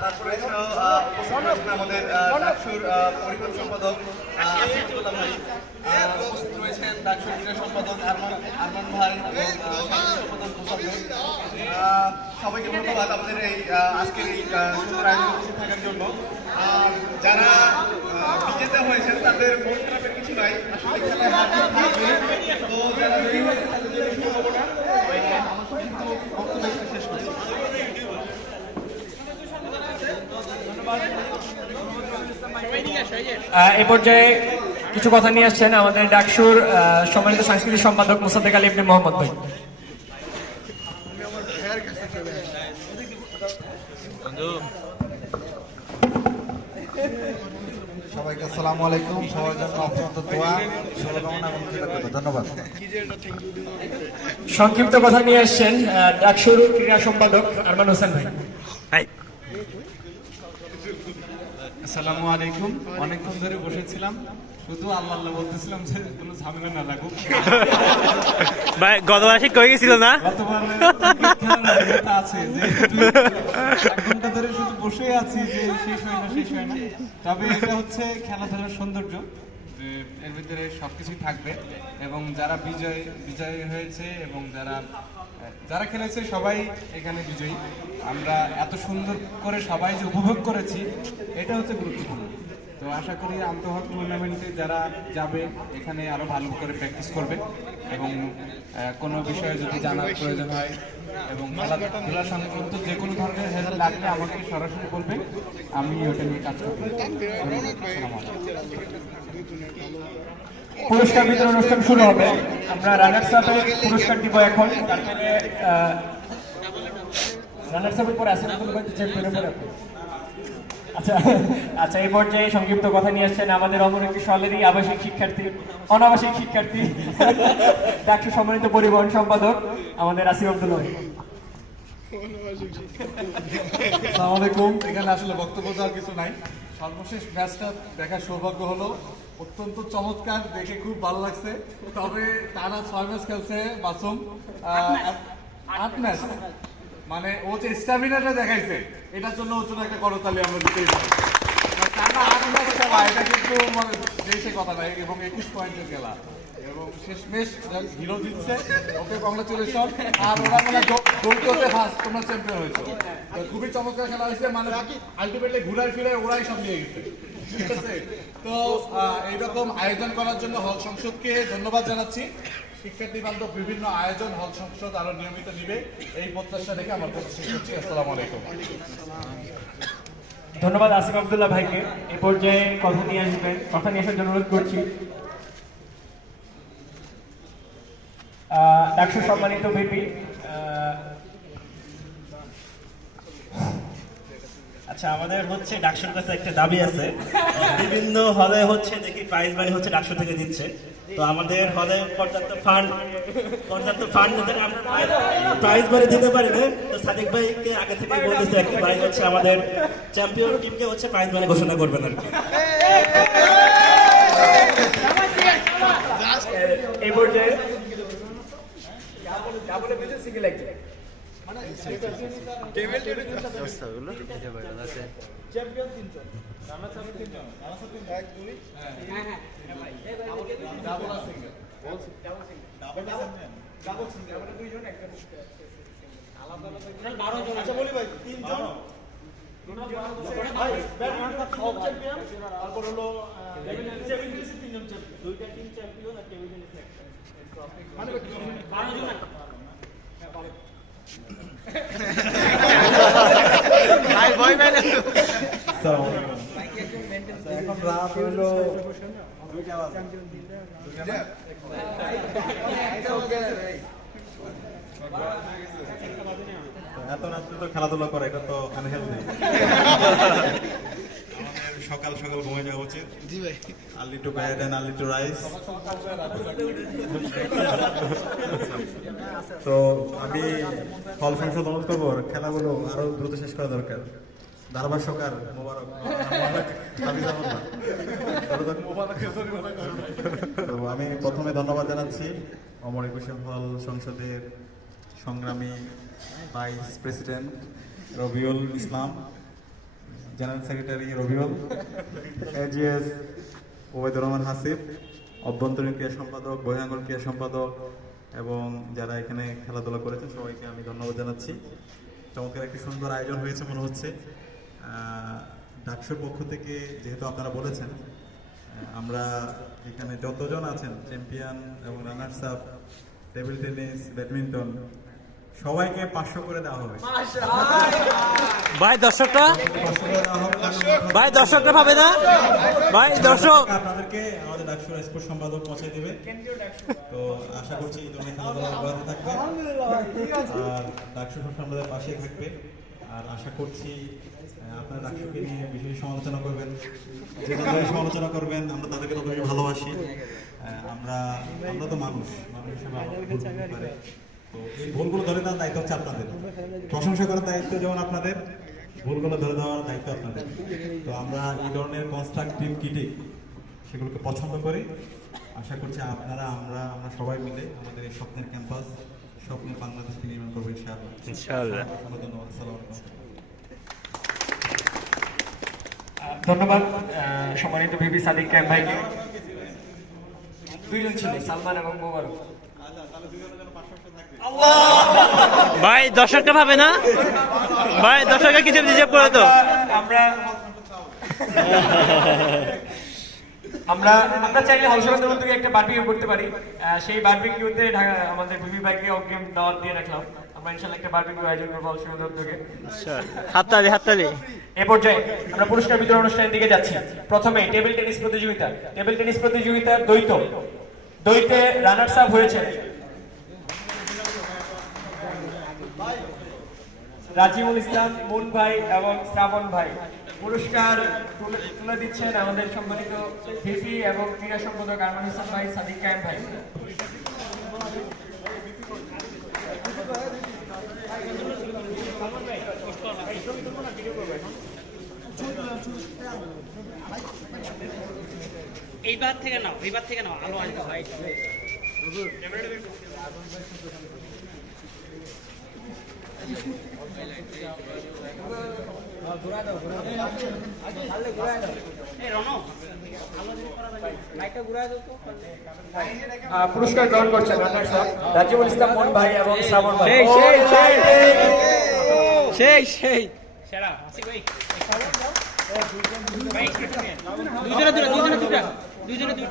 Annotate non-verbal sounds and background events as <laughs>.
তারপরে আমাদের আসিফুল্লাহ ভাই সবাইকে ধন্যবাদ আমাদের এই আজকের এই সুন্দর আয়োজনে উপস্থিত থাকার জন্য। আর যারা বিজেতা হয়েছেন, তাদের মন খারাপের কিছু নাই। আসলে। তো যারা জয়ী হয়েছে তাদের জন্য শুভকামনা। সবাইকে আমার সংক্ষিপ্ত বক্তব্য এখানে শেষ করছি এই পর্যায়ে কিছু কথা নিয়ে আসছেন আমাদের ডাকসুর সম্মানিত সাংস্কৃতিক সম্পাদক মুসাদ্দেক আলী ইবনে মোহাম্মদ ভাই। সবাইকে আসসালামু আলাইকুম সবার জন্য অত্যন্ত দোয়া শুভকামনা এবং কৃতজ্ঞতা ধন্যবাদ। সংক্ষিপ্ত কথা নিয়ে আসছেন ডাকসুর ক্রীড়া সম্পাদক আরমান হোসেন ভাই। আসসালামু আলাইকুম। অনেকক্ষণ ধরে বসেছিলাম। শুধু আল্লাহ আল্লাহ বলতেছিলাম যে কোনো ঝামেলা না লাগুক। ভাই গত ঠিক কয়ে গেছিল না? গতবার আছে। যে এক ঘণ্টা ধরে শুধু বসে আছি যে শেষ হয় না শেষ হয় না। তবে এটা হচ্ছে খেলাধুলার সৌন্দর্য। এর ভিতরে সব কিছুই থাকবে এবং যারা বিজয়, বিজয়ী হয়েছে এবং যারা যারা খেলেছে সবাই এখানে বিজয়ী। আমরা এত সুন্দর করে সবাই যে উপভোগ করেছি, এটা হচ্ছে গুরুত্বপূর্ণ। তো আশা করি আন্তঃহক টুর্নামেন্টে যারা যাবে, এখানে আরও ভালো করে প্র্যাকটিস করবে। এবং কোনো বিষয়ে যদি জানার প্রয়োজন হয় এবং খেলাধুলা সংক্রান্ত যে কোনো ধরনের হেল্প লাগলে আমাকে সরাসরি বলবেন আমি ওটা নিয়ে কাজ করব। পুরস্কার বিতরণ অনুষ্ঠান শুরু হবে আমরা রানার্স আপে পুরস্কার দিব এখন রানার্স আপের পরে আসেন আপনি। আচ্ছা আচ্ছা এই পর্যায়ে সংক্ষিপ্ত কথা নিয়ে আসছেন আমাদের অমর একটি সলেরই আবাসিক শিক্ষার্থী, অনাবাসিক শিক্ষার্থী, ডাকসু সম্মানিত পরিবহন সম্পাদক, আমাদের আসিফ আব্দুল আলাইকুম। এখানে আসলে বক্তব্য দেওয়ার কিছু নাই। সর্বশেষ ম্যাচটা দেখার সৌভাগ্য হলো। অত্যন্ত চমৎকার, দেখে খুব ভালো লাগছে। তবে টানা ছয় ম্যাচ খেলছে মাসুম আট ম্যাচ। মানে ও যে স্ট্যামিনাটা দেখাইছে। এটার জন্য ওর জন্য একটা করতালি আমরা দিতেই পারি। মানে কথা খেলা। হিরো আর মানে খুবই চমৎকার খেলা হয়েছে মানে আলটিমেটলি ঘুরাই ফিরে ওরাই সব নিয়ে গেছে। ঠিক আছে? তো এইরকম আয়োজন করার জন্য হল সংসদকে ধন্যবাদ জানাচ্ছি। শিক্ষার্থী বান্ধব বিভিন্ন আয়োজন, হল সংসদ আরও নিয়মিত নিবে। এই প্রত্যাশা রেখে আমার কথা করছি আসসালামু আলাইকুম। ধন্যবাদ আসিফ আব্দুল্লাহ ভাইকে। এই পর্যায়ে কথা নিয়ে আসবেন। কথা নিয়ে আসার অনুরোধ করছি। ডাকসু সম্মানিত ভিপি আচ্ছা আমাদের হচ্ছে ডাকসুর কাছে একটা দাবি আছে। বিভিন্ন হলে হচ্ছে দেখি প্রাইজ মানি হচ্ছে ডাকসু থেকে দিচ্ছে। তো আমাদের হলে পর্যাপ্ত ফান্ড পর্যাপ্ত ফান্ড প্রাইজ বাড়ি দিতে পারি না। তো সাদিক ভাইকে আগে থেকে বলতেছে একটা ভাই হচ্ছে আমাদের চ্যাম্পিয়ন টিমকে হচ্ছে প্রাইজ মানে ঘোষণা করবেন আর কি। এই পর্যায়ে আলাদা বলি তারপর হলো তিনজন চ্যাম্পিয়ন দুইটা টিম চ্যাম্পিয়ন আর <laughs> এখন রাত এত রাত্রে তো খেলাধুলা করে এটা তো আনহেলদি <laughs> সকাল সকাল ঘুমিয়ে যাওয়া উচিত early to bed and early to rise. তো আমি ফল সংসদ অনুরোধ করব খেলাগুলো আরও দ্রুত শেষ করা দরকার। ধারাভাষ্যকার মোবারক। আমি তো আমি প্রথমে ধন্যবাদ জানাচ্ছি অমর একুশে হল সংসদের সংগ্রামী vice president Robiul Islam. General secretary Robiul AGS Obaidur Rahman Hasib অভ্যন্তরীণ ক্রিয়া সম্পাদক, বহিরাঙ্গন ক্রিয়া সম্পাদক, এবং যারা এখানে খেলাধুলা করেছে সবাইকে আমি ধন্যবাদ জানাচ্ছি। চমৎকার একটি সুন্দর আয়োজন হয়েছে মনে হচ্ছে। ডাকসুর পক্ষ থেকে যেহেতু আপনারা বলেছেন আমরা এখানে যতজন আছেন, চ্যাম্পিয়ন এবং runners up, table tennis, badminton সবাইকে পাঁচশো করে দেওয়া হবে। ভাই কারণ ভাই দর্শকরা ভাবে না? ভাই দর্শক আপনাদেরকে আমাদের ডাকসুর স্পোর্ট সম্পাদক পৌঁছে দিবে। তো আশা করছি ধরনের খেলাধুলা অব্যাহত থাকবে। আর ডাকসু সবসময় পাশে থাকবে। আর আশা করছি আপনারা নিয়ে বিশেষ সমালোচনা করবেন। যে তাদের সমালোচনা করবেন আমরা তাদেরকে ততটাই ভালোবাসি। আমরা আমরা তো মানুষ। মানুষ হিসেবে তো এই ভুলগুলো ধরে দেওয়ার দায়িত্ব হচ্ছে আপনাদের। প্রশংসা করার দায়িত্ব যেমন আপনাদের ভুলগুলো ধরে দেওয়ার দায়িত্ব আপনাদের। তো আমরা এই ধরনের কনস্ট্রাকটিভ ক্রিটিক সেগুলোকে পছন্দ করি। আশা করছি আপনারা আমরা আমরা সবাই মিলে আমাদের এই স্বপ্নের ক্যাম্পাস স্বপ্নের বাংলাদেশকে নির্মাণ করব ইনশাআল্লাহ। ধন্যবাদ ধন্যবাদ সম্মানিত ভিপি সাদিক ক্যাম ভাইকে। দুইজন ছিল সালমান এবং মোবারক। ভাই দর্শকরা ভাবে না? ভাই দর্শকরা কিছু রিজার্ভ করে তো আমরা আমরা আমরা চাইলে হলসভার থেকে একটা বারবিকিউ করতে পারি। সেই বারবিকিউতে ঢাকা আমাদের ভিপি ভাইকে অগ্রিম দাওয়াত দিয়ে রাখলাম। আমরা ইনশাল্লাহ একটা বারবিকিউ আয়োজন করব থেকে আচ্ছা, হাততালি হাততালি। এ পর্যায়ে আমরা পুরস্কার বিতরণ অনুষ্ঠানের দিকে যাচ্ছি। প্রথমে টেবিল টেনিস প্রতিযোগিতা। টেবিল টেনিস প্রতিযোগিতার দ্বৈত। দ্বৈতে রানার্স আপ হয়েছে। রাজিমুল ইসলাম, মুন ভাই এবং শ্রাবণ ভাই। পুরস্কার তুলে দিচ্ছেন আমাদের সম্মানিত ভিপি এবং ক্রীড়া সম্পাদক আরমান হাসান ভাই, সাদিক কায়েম ভাই। এইবার থেকে নাও এইবার থেকে নাও আলো আসবে ভাই এই রনো পুরস্কার গ্রহণ করছেন রাজিমুল ইসলাম মুন ভাই এবং শ্রাবণ ভাই। সেই সেই সেরা ভাই দুজনে দুটা দুজনে দুটা দুজনে দুটা